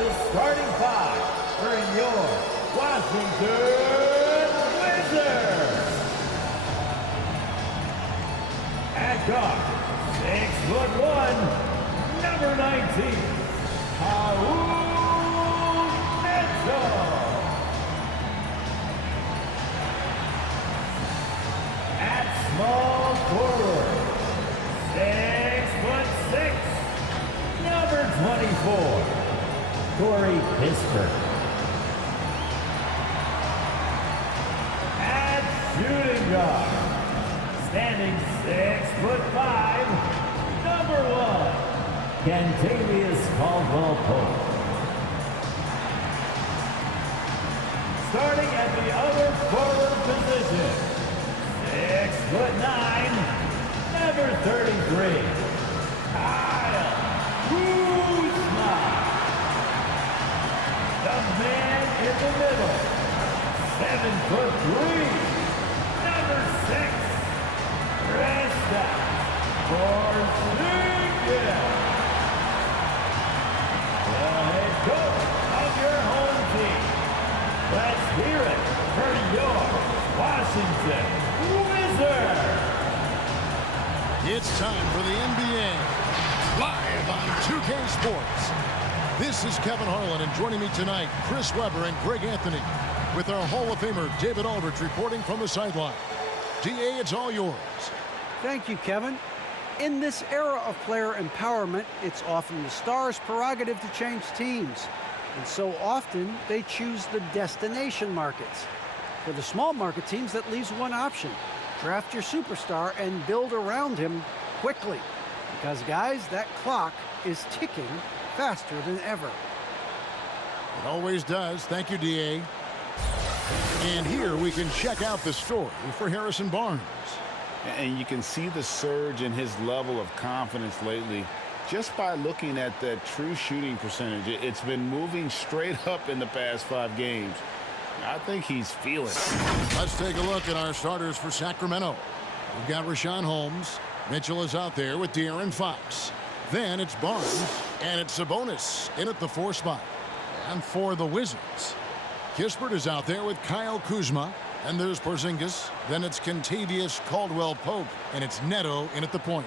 the starting five for your Washington Wizards. At guard, 6'1", number 19, at small forward, 6'6", number 24, Corey Pittsburgh. At shooting guard, standing 6'5", number 1, Kentavious Caldwell-Pope. Starting at the other forward position, 6'9", number 33, Kyle Kuzma. The man in the middle, 7'3", number 6, Kristaps Porzingis. The head coach of your home team. Let's hear it for your Washington Wizards. It's time for the NBA, live on 2K Sports. This is Kevin Harlan, and joining me tonight, Chris Webber and Greg Anthony, with our Hall of Famer David Aldridge reporting from the sideline. DA, it's all yours. Thank you, Kevin. In this era of player empowerment, it's often the star's prerogative to change teams. And so often, they choose the destination markets. For the small market teams, that leaves one option. Draft your superstar and build around him quickly. Because, guys, that clock is ticking faster than ever. It always does. Thank you, DA. And here we can check out the story for Harrison Barnes. And you can see the surge in his level of confidence lately just by looking at that true shooting percentage. It's been moving straight up in the past 5 games. I think he's feeling it. Let's take a look at our starters for Sacramento. We've got Rashawn Holmes. Mitchell is out there with De'Aaron Fox. Then it's Barnes, and it's Sabonis in at the 4 spot. And for the Wizards, Kispert is out there with Kyle Kuzma. And there's Porzingis. Then it's Kentavious Caldwell-Pope. And it's Neto in at the point.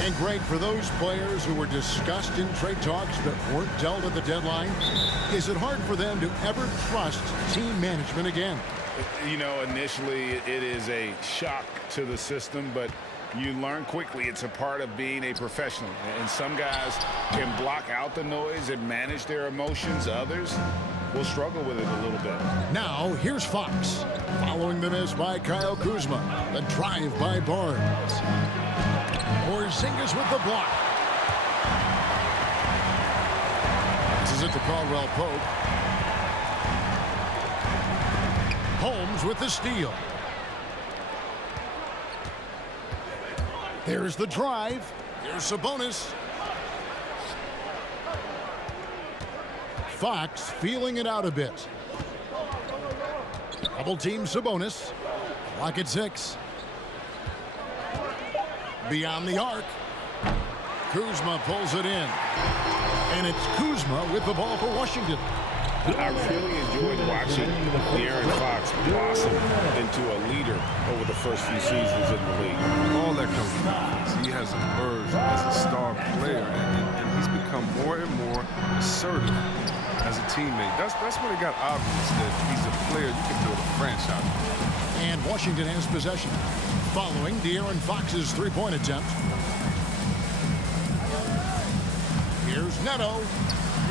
And Greg, for those players who were discussed in trade talks but weren't dealt at the deadline, is it hard for them to ever trust team management again? You know, initially it is a shock to the system, but you learn quickly it's a part of being a professional. And some guys can block out the noise and manage their emotions. Others will struggle with it a little bit. Now, here's Fox. Following the miss by Kyle Kuzma. The drive by Barnes. Porzingis with the block. This is it to Caldwell-Pope. Holmes with the steal. There's the drive. Here's Sabonis. Fox feeling it out a bit. Double team Sabonis. Clock at 6. Beyond the arc. Kuzma pulls it in. And it's Kuzma with the ball for Washington. I really enjoyed watching De'Aaron Fox blossom into a leader over the first few seasons in the league. All that comes from defense. He has emerged as a star player, and he's become more and more assertive as a teammate. That's when it got obvious that he's a player you can build a franchise with. And Washington has possession. Following De'Aaron Fox's three-point attempt. Here's Neto.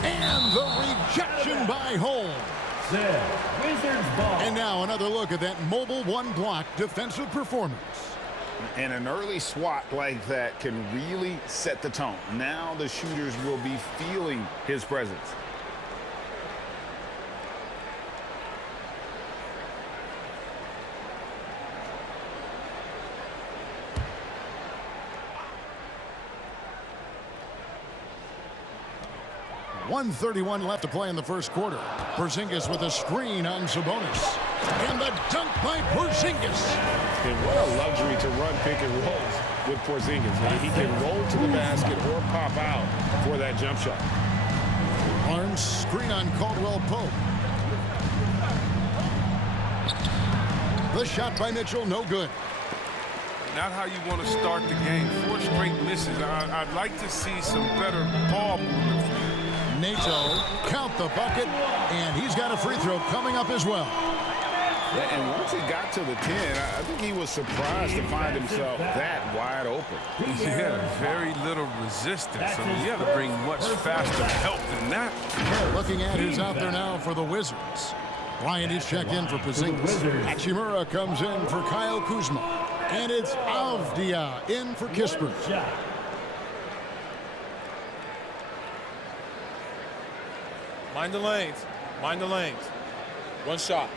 And the rejection by Holmes. Wizards ball. And now another look at that mobile one-block defensive performance. And an early swat like that can really set the tone. Now the shooters will be feeling his presence. .131 left to play in the first quarter. Porzingis with a screen on Sabonis. And the dunk by Porzingis. And what a luxury to run pick and rolls with Porzingis. He can roll to the basket or pop out for that jump shot. Barnes screen on Caldwell Pope. The shot by Mitchell, no good. Not how you want to start the game. 4 straight misses. I'd like to see some better ball movement. Nato, count the bucket, and he's got a free throw coming up as well. And once he got to the 10, I think he was surprised to find himself that wide open. Yeah, very little resistance. I mean, you have to bring much faster help than that. Looking at who's out there now for the Wizards. Ryan is checked in for Porzingis. Hachimura comes in for Kyle Kuzma. And it's Avdia in for Kispert. Mind the lanes. Mind the lanes. One shot.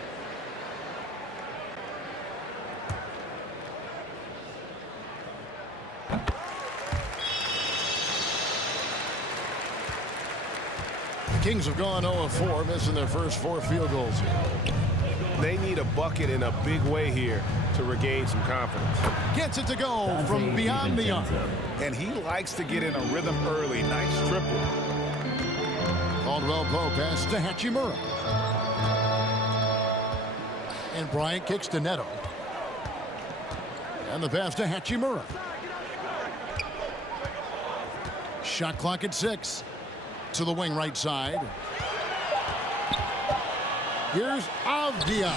The Kings have gone 0 of 4, missing their first 4 field goals here. They need a bucket in a big way here to regain some confidence. Gets it to go from beyond the arc. And he likes to get in a rhythm early. Nice triple. Caldwell Pope pass to Hachimura. And Bryant kicks to Neto. And the pass to Hachimura. Shot clock at 6. To the wing right side. Here's Avdia.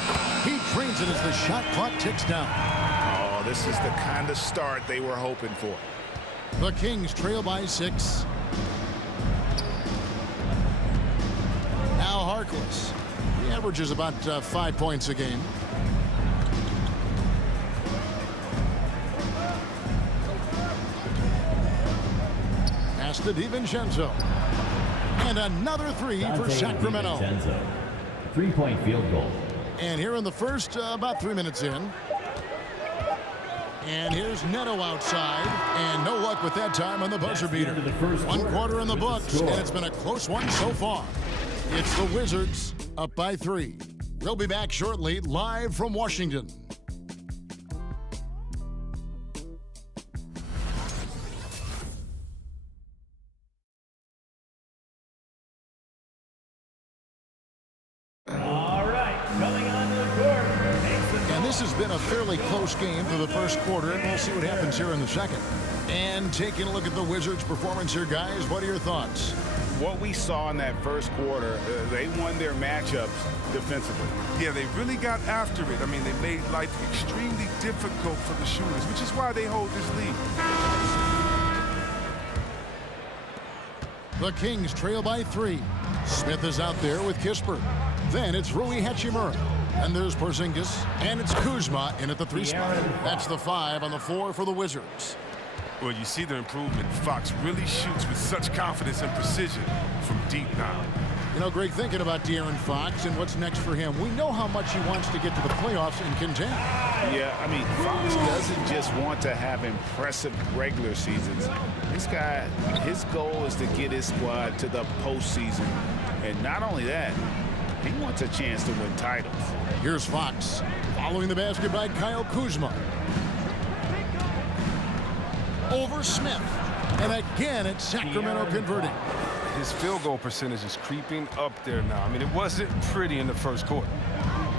He drains it as the shot clock ticks down. Oh, this is the kind of start they were hoping for. The Kings trail by 6. Now Harkless. He averages about 5 points a game. Pass to DiVincenzo. And another 3 for Sacramento. 3-point field goal. And here in the first, about 3 minutes in. And here's Neto outside. And no luck with that time on the buzzer beater. 1 quarter in the books, and it's been a close one so far. It's the Wizards up by 3. We'll be back shortly, live from Washington. This has been a fairly close game for the first quarter, and we'll see what happens here in the second. And taking a look at the Wizards' performance here, guys, what are your thoughts? What we saw in that first quarter, they won their matchups defensively. Yeah, they really got after it. I mean, they made life extremely difficult for the shooters, which is why they hold this lead. The Kings trail by 3. Smith is out there with Kispert. Then it's Rui Hachimura. And there's Porzingis. And it's Kuzma in at the 3 spot. That's the 5 on the 4 for the Wizards. Well, you see the improvement. Fox really shoots with such confidence and precision from deep now. You know, Greg, thinking about De'Aaron Fox and what's next for him, we know how much he wants to get to the playoffs and contend. Yeah, I mean, Fox doesn't just want to have impressive regular seasons. This guy, his goal is to get his squad to the postseason. And not only that, he wants a chance to win titles. Here's Fox. Following the basket by Kyle Kuzma. Over Smith. And again, it's Sacramento converting. His field goal percentage is creeping up there now. I mean, it wasn't pretty in the first quarter.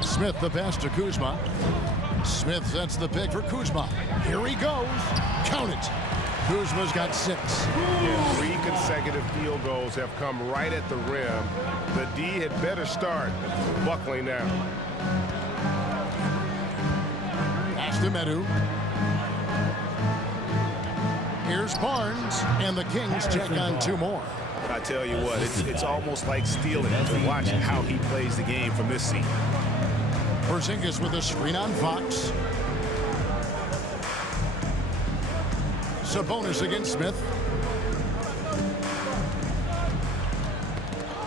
Smith the pass to Kuzma. Smith sets the pick for Kuzma. Here he goes. Count it. Kuzma's got 6. Yeah, 3 consecutive field goals have come right at the rim. The D had better start buckling now. Pass to Medu. Here's Barnes, and the Kings check on 2 more. I tell you what, it's almost like stealing to watch how he plays the game from this seat. Porzingis with a screen on Fox. Sabonis against Smith.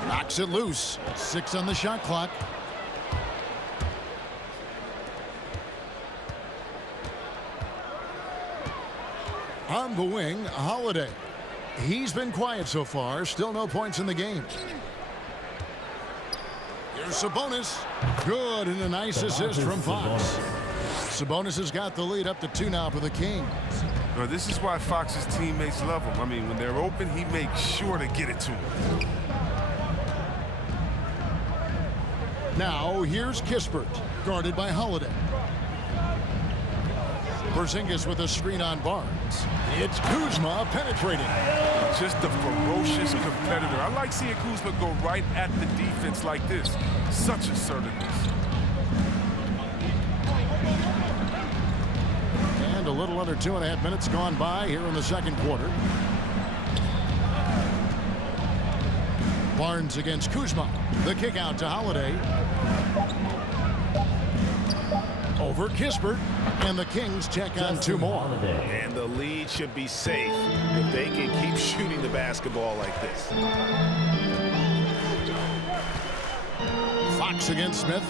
Knocks it loose. 6 on the shot clock. On the wing, Holiday. He's been quiet so far. Still no points in the game. Here's Sabonis. Good, and a nice assist from Fox. Sabonis has got the lead up to 2 now for the Kings. Well, this is why Fox's teammates love him. I mean, when they're open, he makes sure to get it to them. Now here's Kispert, guarded by Holiday. Porzingis with a screen on Barnes. It's Kuzma penetrating. Just a ferocious competitor. I like seeing Kuzma go right at the defense like this. Such assertiveness. And a little under 2.5 minutes gone by here in the second quarter. Barnes against Kuzma. The kick out to Holiday. Over Kispert. And the Kings check on 2 more. And the lead should be safe if they can keep shooting the basketball like this. Fox against Smith.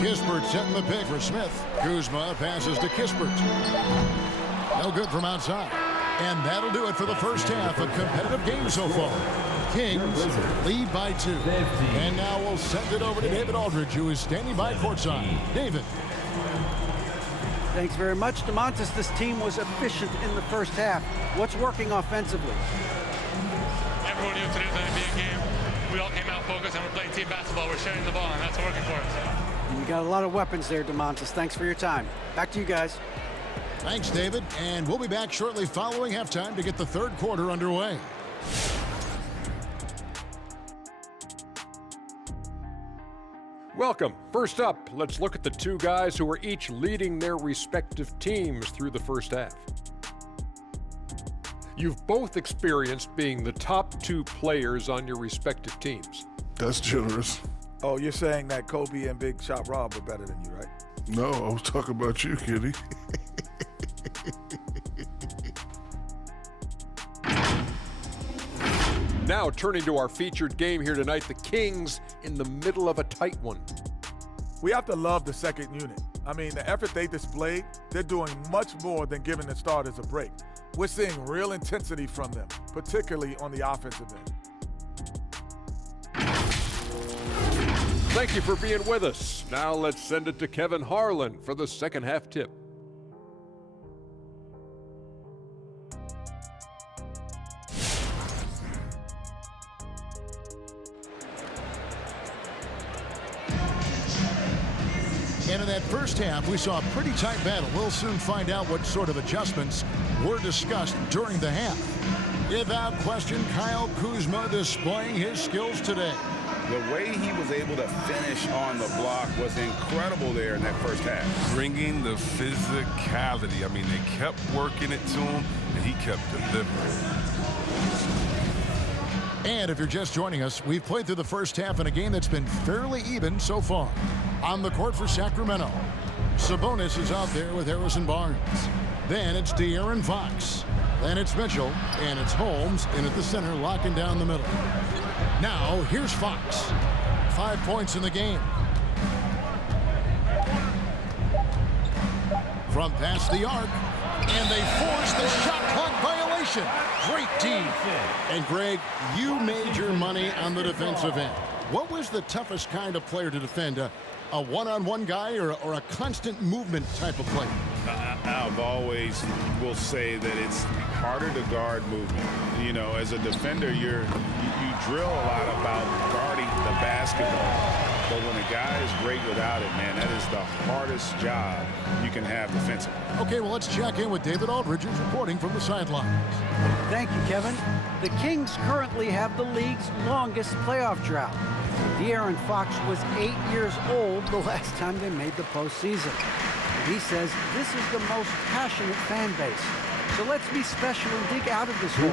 Kispert setting the pick for Smith. Kuzma passes to Kispert. No good from outside. And that'll do it for the first half. A competitive game so far. Kings lead by 2. And now we'll send it over to David Aldridge, who is standing by courtside. David. Thanks very much, DeMontis. This team was efficient in the first half. What's working offensively? Everyone knew today's an NBA game. We all came out focused and we're playing team basketball. We're sharing the ball, and that's working for us. You got a lot of weapons there, DeMontis. Thanks for your time. Back to you guys. Thanks, David. And we'll be back shortly following halftime to get the third quarter underway. Welcome. First up, let's look at the 2 guys who are each leading their respective teams through the first half. You've both experienced being the top 2 players on your respective teams. That's generous. Oh, you're saying that Kobe and Big Shot Rob are better than you, right? No, I was talking about you, Kitty. Now turning to our featured game here tonight, the Kings in the middle of a tight one. We have to love the second unit. I mean, the effort they displayed, they're doing much more than giving the starters a break. We're seeing real intensity from them, particularly on the offensive end. Thank you for being with us. Now let's send it to Kevin Harlan for the second half tip. And in that first half, we saw a pretty tight battle. We'll soon find out what sort of adjustments were discussed during the half. Without question, Kyle Kuzma displaying his skills today. The way he was able to finish on the block was incredible there in that first half. Bringing the physicality. I mean, they kept working it to him, and he kept delivering. And if you're just joining us, we've played through the first half in a game that's been fairly even so far. On the court for Sacramento, Sabonis is out there with Harrison Barnes. Then it's De'Aaron Fox. Then it's Mitchell, and it's Holmes in at the center, locking down the middle. Now, here's Fox. 5 points in the game. From past the arc, and they force the shot clock violation. Great team. And Greg, you made your money on the defensive end. What was the toughest kind of player to defend? A one-on-one guy or a constant movement type of player? I've always will say that it's harder to guard movement. You know, as a defender, you drill a lot about guarding the basketball. But when a guy is great without it, man, that is the hardest job you can have defensively. Okay, well, let's check in with David Aldridge, who's reporting from the sidelines. Thank you, Kevin. The Kings currently have the league's longest playoff drought. De'Aaron Fox was 8 years old the last time they made the postseason. He says this is the most passionate fan base. So let's be special and dig out of this hole.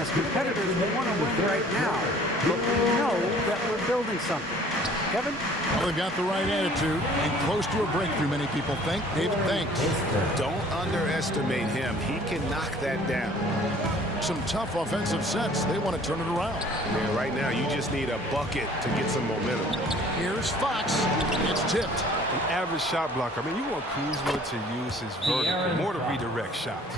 As competitors, we want to win right now, but we know that we're building something. Kevin? Well, they've got the right attitude and close to a breakthrough, many people think. David, thanks. Don't underestimate him. He can knock that down. Some tough offensive sets. They want to turn it around. Yeah, right now, you just need a bucket to get some momentum. Here's Fox. It's tipped. The average shot blocker. I mean, you want Kuzma to use his vertical more to redirect shots.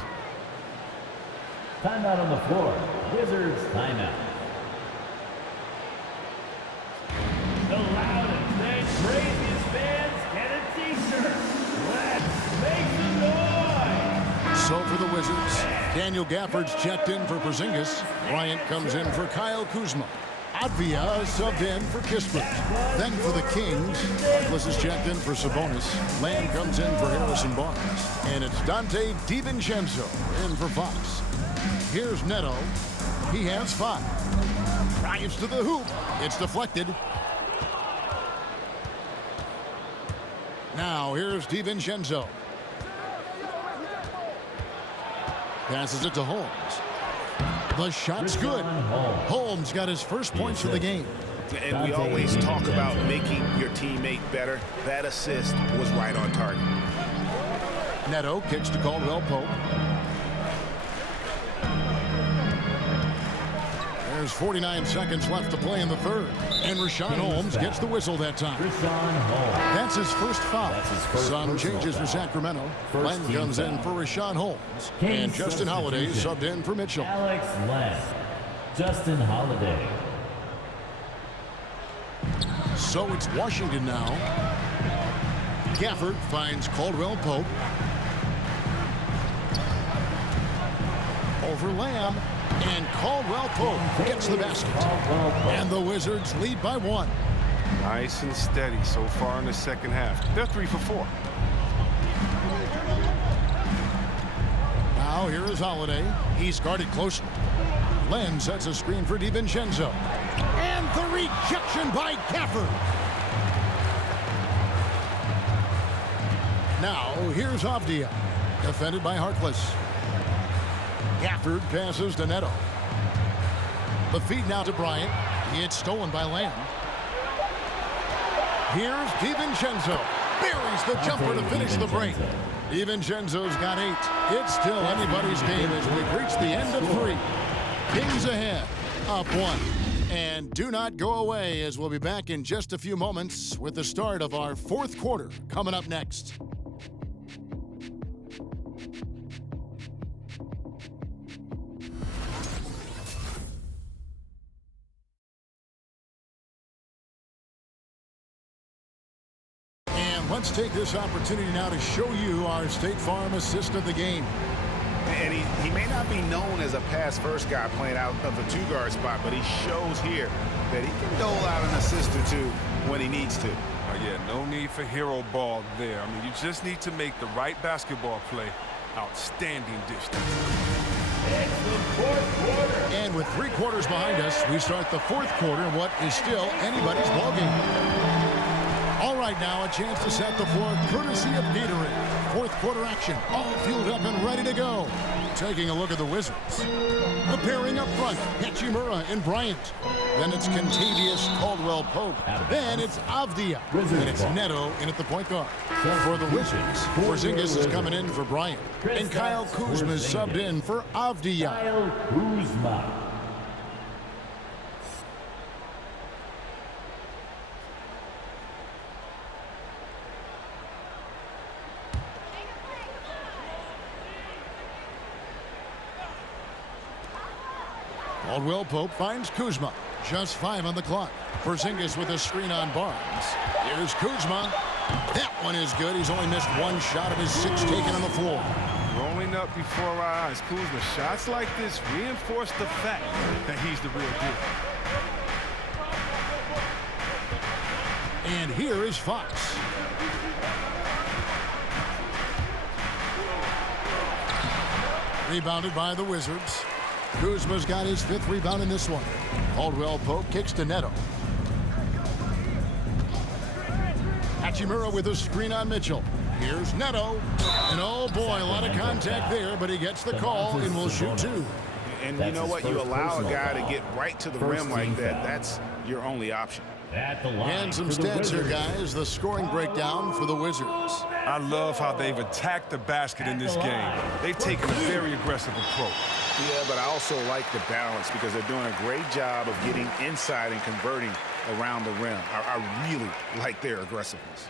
Timeout on the floor. Wizards timeout. The loudest and craziest fans get a t-shirt. Let's make some noise. So for the Wizards. Daniel Gafford's checked in for Porzingis. Bryant comes in for Kyle Kuzma. Advia subbed in for Kispert. Then for the Kings, Harkless is checked in for Sabonis. Lamb comes in for Harrison Barnes. And it's Dante DiVincenzo in for Fox. Here's Neto. He has 5. Drives to the hoop. It's deflected. Now here's DiVincenzo. Passes it to Holmes. The shot's good. Holmes got his first points of the game. And we always talk about making your teammate better. That assist was right on target. Neto kicks to Caldwell Pope. There's 49 seconds left to play in the third. And Rashawn Holmes gets the whistle that time. That's his first foul. Some changes for Sacramento. Len comes in for Rashawn Holmes. And Justin Holiday subbed in for Mitchell. Alex Len. Justin Holiday. So it's Washington now. Gafford finds Caldwell Pope. Over Lamb. And Caldwell Pope gets the basket. And the Wizards lead by 1. Nice and steady so far in the second half. They're 3 for 4. Now here is Holiday. He's guarded closely. Len sets a screen for DiVincenzo. And the rejection by Gafford. Now here's Avdia. Defended by Harkless. Gafford passes to Neto. The feed now to Bryant. It's stolen by Lamb. Here's DiVincenzo. Buries the jumper to finish the break. DiVincenzo's got 8. It's still anybody's game as we reach the end of 3. Kings ahead, up 1. And do not go away as we'll be back in just a few moments with the start of our 4th quarter coming up next. Let's take this opportunity now to show you our State Farm assist of the game. And he may not be known as a pass-first guy playing out of the 2-guard spot, but he shows here that he can dole out an assist or 2 when he needs to. Yeah, no need for hero ball there. I mean, you just need to make the right basketball play. Outstanding distance. And with 3 quarters behind us, we start the 4th quarter in what is still anybody's ballgame. All right, now a chance to set the floor courtesy of Gatorade. 4th quarter action, all fueled up and ready to go. Taking a look at the Wizards. The pairing up front, Hachimura and Bryant. Then it's Contavious Caldwell Pope. Then it's Avdia. And it's Neto in at the point guard. For the Wizards, Porzingis is coming in for Bryant. And Kyle Kuzma is subbed in for Avdia. Kyle Kuzma. Caldwell Pope finds Kuzma. Just 5 on the clock. Porzingis with a screen on Barnes. Here's Kuzma. That one is good. He's only missed 1 shot of his 6 taken on the floor. Growing up before our eyes, Kuzma, shots like this reinforce the fact that he's the real deal. And here is Fox. Rebounded by the Wizards. Kuzma's got his 5th rebound in this one. Caldwell Pope kicks to Neto. Hachimura with a screen on Mitchell. Here's Neto. And oh boy, a lot of contact there, but he gets the call and will shoot 2. And you know what? You allow a guy to get right to the rim like that. That's your only option. And some stats here, guys. The scoring breakdown for the Wizards. I love how they've attacked the basket in this game. They've taken a very aggressive approach. Yeah, but I also like the balance because they're doing a great job of getting inside and converting around the rim. I really like their aggressiveness.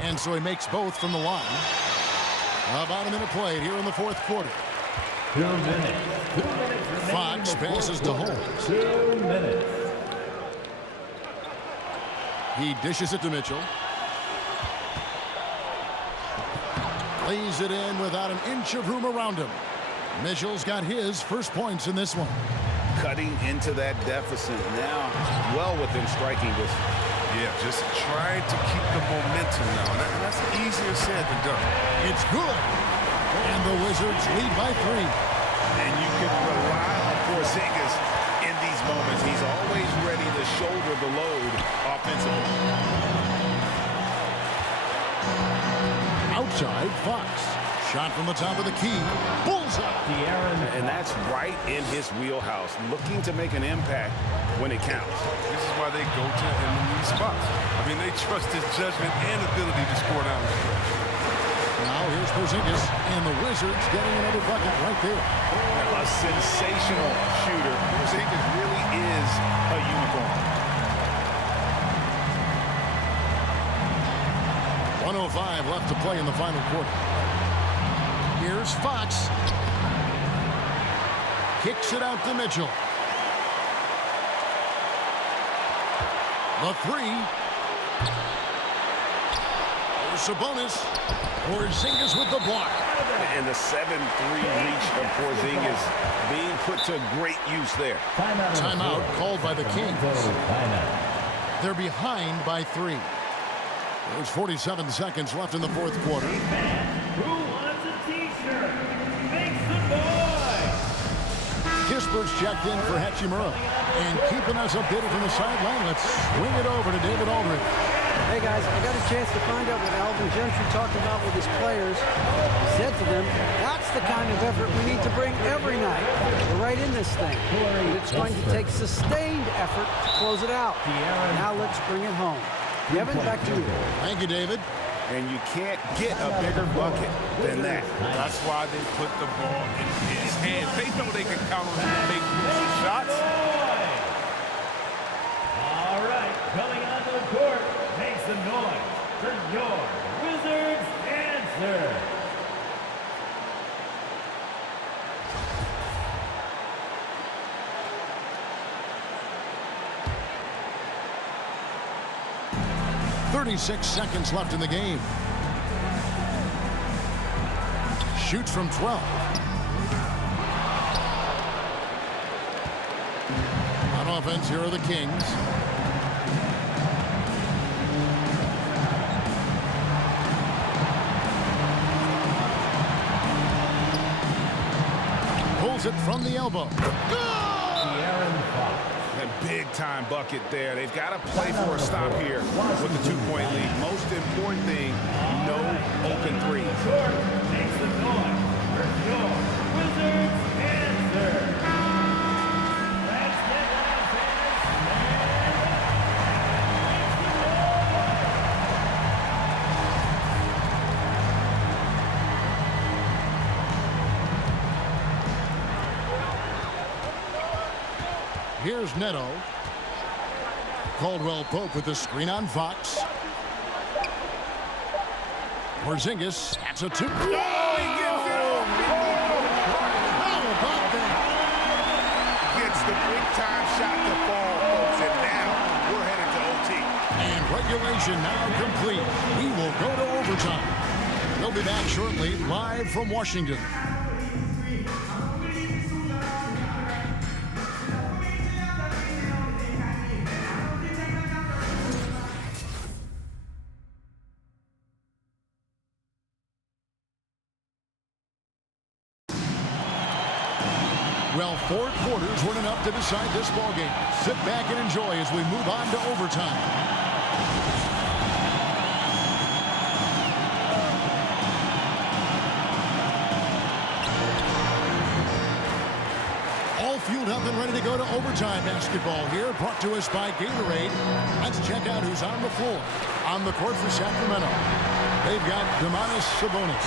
And so he makes both from the line. About a minute played here in the 4th quarter. 2 minutes. 2 minutes. Fox passes to Holmes. 2 minutes. He dishes it to Mitchell. Lays it in without an inch of room around him. Mitchell's got his first points in this one. Cutting into that deficit now, well within striking distance. Yeah, just trying to keep the momentum now. And that's easier said than done. It's good. And the Wizards lead by 3. And you can rely on Porzingis in these moments. He's always ready to shoulder the load offensively. Outside, Fox. Shot from the top of the key. Bullseye. And that's right in his wheelhouse, looking to make an impact when it counts. This is why they go to him in these spots. I mean, they trust his judgment and ability to score down the stretch. Now here's Porzingis, and the Wizards getting another bucket right there. A sensational shooter. Porzingis really is a unicorn. 1:05 left to play in the final quarter. Here's Fox. Kicks it out to Mitchell. The 3. There's Sabonis. Porzingis with the block. And the 7-3 reach of Porzingis being put to great use there. Timeout called by the Kings. They're behind by 3. There's 47 seconds left in the fourth quarter. Who wants a t-shirt? Make some noise! Kisper's checked in for Hachimura. And keeping us updated from the sideline, let's swing it over to David Aldridge. Hey guys, I got a chance to find out what Alvin Gentry talked about with his players. He said to them, that's the kind of effort we need to bring every night. We're right in this thing. And it's going to take sustained effort to close it out. Now let's bring it home. Kevin, back to you. Thank you, David. And you can't get a bigger bucket than that. That's why they put the ball in his hands. They know they can count on him to make shots. All right, coming onto the court, make some noise for your Wizards answer. .36 seconds left in the game. Shoots from 12. On offense, here are the Kings. Pulls it from the elbow. A big-time bucket there. They've got to play for a stop here with the 2-point lead. Most important thing, no open threes. Make some noise for your Wizards answer. Let's get that Here's Neto. Caldwell Pope with the screen on Fox. Porzingis, that's a 2. Oh, he gets it off. How about that? Gets the big-time shot to fall, folks, and now we're headed to OT. And regulation now complete. We will go to overtime. We'll be back shortly, live from Washington. Well, 4 quarters weren't enough to decide this ballgame. Sit back and enjoy as we move on to overtime. All fueled up and ready to go to overtime basketball here, brought to us by Gatorade. Let's check out who's on the floor. On the court for Sacramento, they've got Domantas Sabonis.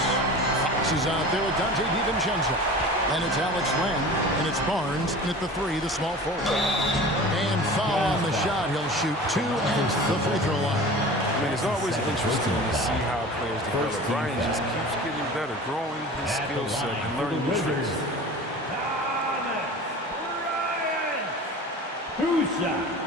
Fox is out there with Dante DiVincenzo. And it's Alex Len, and it's Barnes, and at the 3, the small forward. And foul on the shot. He'll shoot 2 at the free throw line. I mean, it's always interesting to see how players develop. Brian just keeps getting better, growing his skill set and learning new tricks. shots.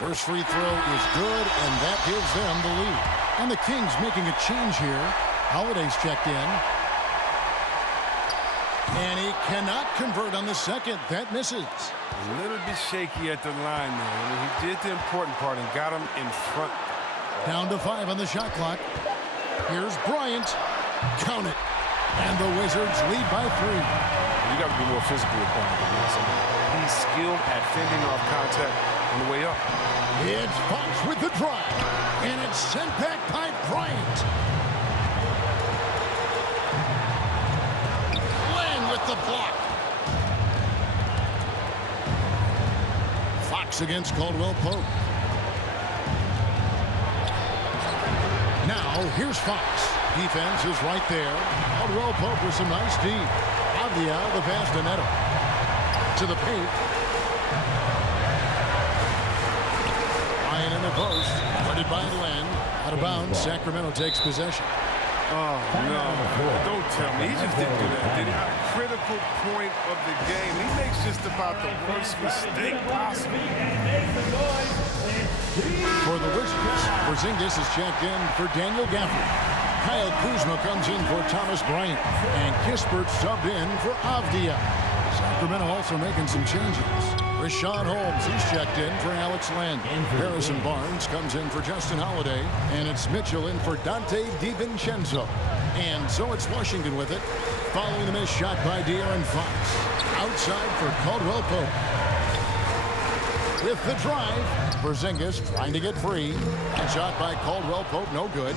First free throw is good, and that gives them the lead. And the Kings making a change here. Holiday's checked in. And he cannot convert on the second. That misses. A little bit shaky at the line there. I mean, he did the important part and got him in front. Down to 5 on the shot clock. Here's Bryant. Count it. And the Wizards lead by 3. You got to be more physical with Bryant. He's skilled at fending off contact on the way up. It's Fox with the drive. And it's sent back by Bryant. Len with the block. Fox against Caldwell Pope. Now, here's Fox. Defense is right there. Caldwell Pope with some nice D. Avdia, the pass to Neto. To the paint. Ryan in the post. Guarded by Len. Out of bounds. Sacramento takes possession. Oh, no. Don't tell me. He just didn't do that, did he? At a critical point of the game, he makes just about the worst mistake possible. For the Wizards, Porzingis is checked in for Daniel Gafford. Kyle Kuzma comes in for Thomas Bryant. And Kispert subbed in for Avdia. Sacramento also making some changes. Rashawn Holmes, he's checked in for Alex Len. Harrison Barnes comes in for Justin Holiday. And it's Mitchell in for Dante DiVincenzo. And so it's Washington with it. Following the missed shot by De'Aaron Fox. Outside for Caldwell Pope. With the drive, Porzingis trying to get free. And shot by Caldwell Pope, no good.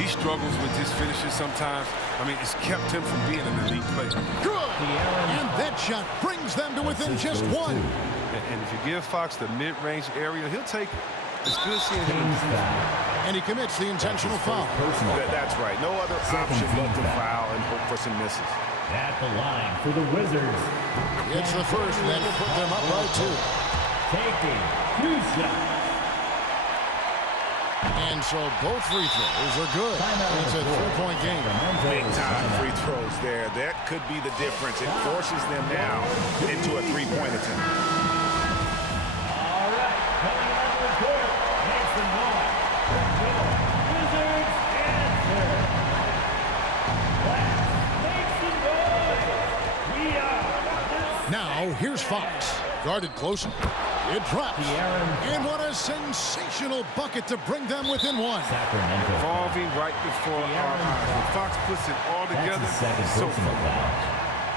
He struggles with his finishes sometimes. I mean, it's kept him from being an elite player. Good! And that shot brings them to within just 1. And if you give Fox the mid-range area, he'll take it. It's good seeing him. And he commits the intentional foul. That's right. No other option but to foul and hope for some misses. At the line for the Wizards. It's the first that will put them up by 2. Taking 2 shots. And so both free throws are good. It's a 3-point game. Big time free throws there. That could be the difference. It forces them now into a 3-point attempt. All right, coming on the court, makes some noise. Wizards answer. Let's make some noise. We are. Now here's Fox. Guarded closer. It drops. And what a sensational bucket to bring them within 1. Sacramento. Evolving right before our eyes. When Fox puts it all together, so fun.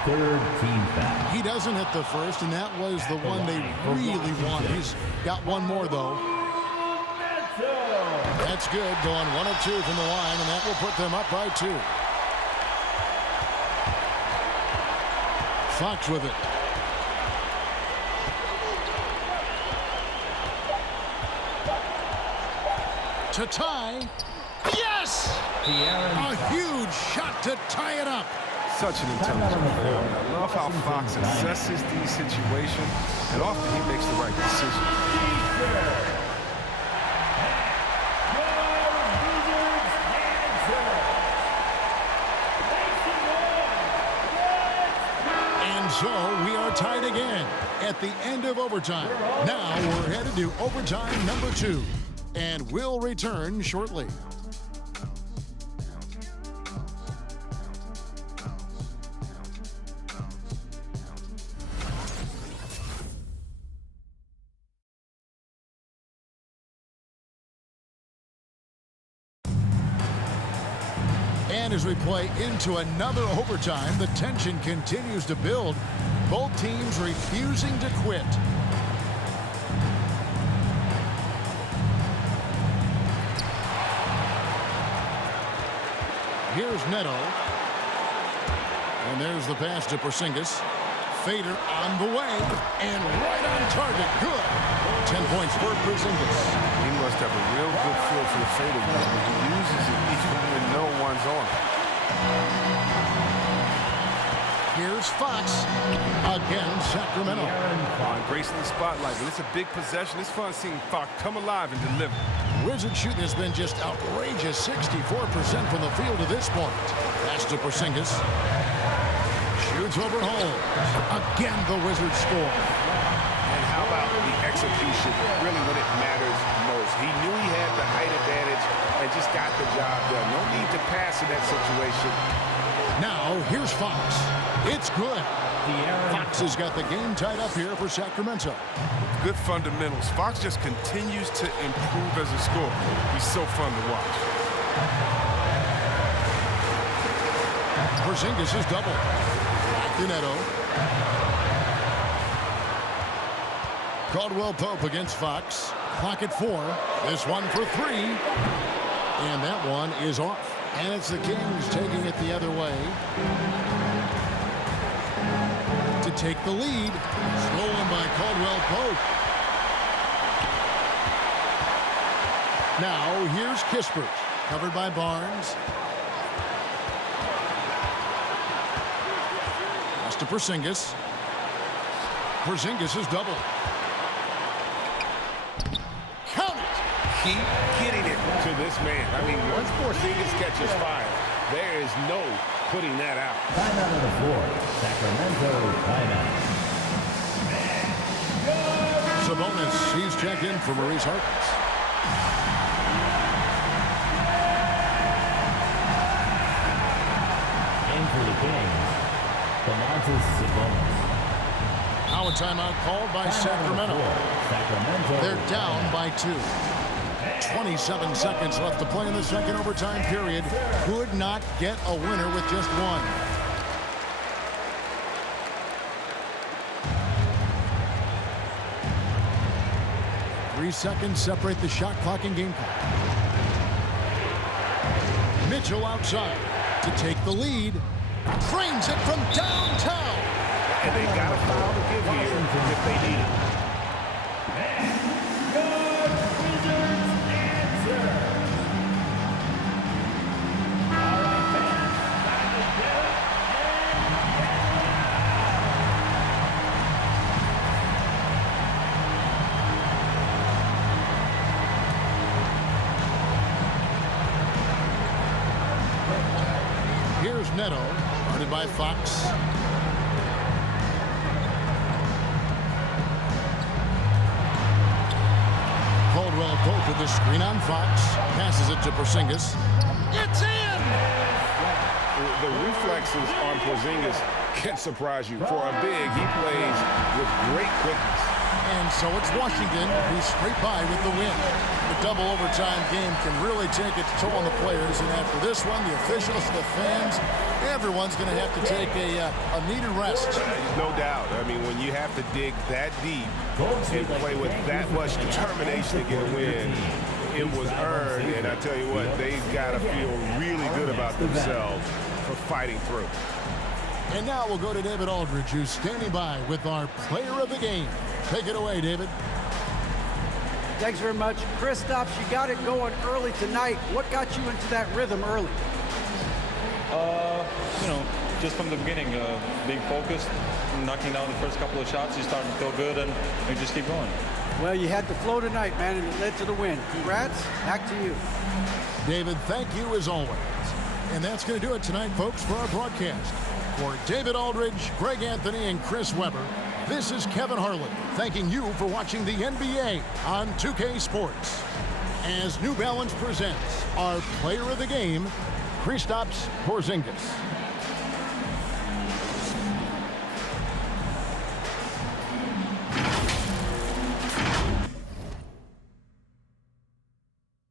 3rd team foul. He doesn't hit the first, and that was the one they really wanted. He's got one more, though. That's good. Going 1 of 2 from the line, and that will put them up by 2. Fox with it. To tie. Yes! A huge shot to tie it up. Such an intelligent player. I love how Fox assesses these situations, and often he makes the right decision. And so we are tied again at the end of overtime. Now we're headed to overtime number 2. And we'll return shortly. And as we play into another overtime, the tension continues to build. Both teams refusing to quit. Here's Neto. And there's the pass to Porzingis. Fader on the way. And right on target. Good. 10 points for Porzingis. He must have a real good feel for the fader. He uses it even when no one's on. Here's Fox. Again, Sacramento. Embracing the spotlight. When it's a big possession, it's fun seeing Fox come alive and deliver. Wizards shooting has been just outrageous, 64% from the field to this point. Pass to Porzingis. Shoots over Holmes. Again, the Wizards score. And how about the execution, really when it matters most? He knew he had the height advantage and just got the job done. No need to pass in that situation. Now, here's Fox. It's good. Fox has got the game tied up here for Sacramento. Good fundamentals. Fox just continues to improve as a scorer. He's so fun to watch. Porzingis is double. Back to Neto. Caldwell Pope against Fox. Clock at 4. This one for 3. And that one is off. And it's the Kings taking it the other way. To take the lead. Stolen by Caldwell Pope. Now here's Kispert. Covered by Barnes. Pass to Porzingis. Porzingis is double. Count it! Keep getting it to this man. I mean, once Porzingis catches fire, there is no putting that out. Timeout on the floor. Sacramento timeout. Sabonis, he's checked in for Maurice Harkins. In for the Kings, Sabonis. Now a timeout called by Sacramento. They're down by 2. 27 seconds left to play in the second overtime period. Could not get a winner with just one. Three seconds separate the shot clock and game clock. Mitchell outside to take the lead. Frames it from downtown. And they got a foul to give here if they need it. Here's Neto, guarded by Fox. Caldwell Pope with the screen on Fox. Passes it to Porzingis. It's in! The reflexes on Porzingis can surprise you. For a big, he plays with great quickness. And so it's Washington who's straight by with the win. The double overtime game can really take its toll on the players. And after this one, the officials, the fans, everyone's going to have to take a needed rest. No doubt. I mean, when you have to dig that deep and play with that much determination to get a win, it was earned. And I tell you what, they've got to feel really good about themselves for fighting through. And now we'll go to David Aldridge, who's standing by with our player of the game. Take it away, David. Thanks very much. Kristaps, you got it going early tonight. What got you into that rhythm early? Just from the beginning, being focused, knocking down the first couple of shots, you start to feel good, and you just keep going. Well, you had the flow tonight, man, and it led to the win. Congrats. Back to you. David, thank you as always. And that's going to do it tonight, folks, for our broadcast. For David Aldridge, Greg Anthony, and Chris Webber, this is Kevin Harlan thanking you for watching the NBA on 2K Sports. As New Balance presents our player of the game, Kristaps Porzingis.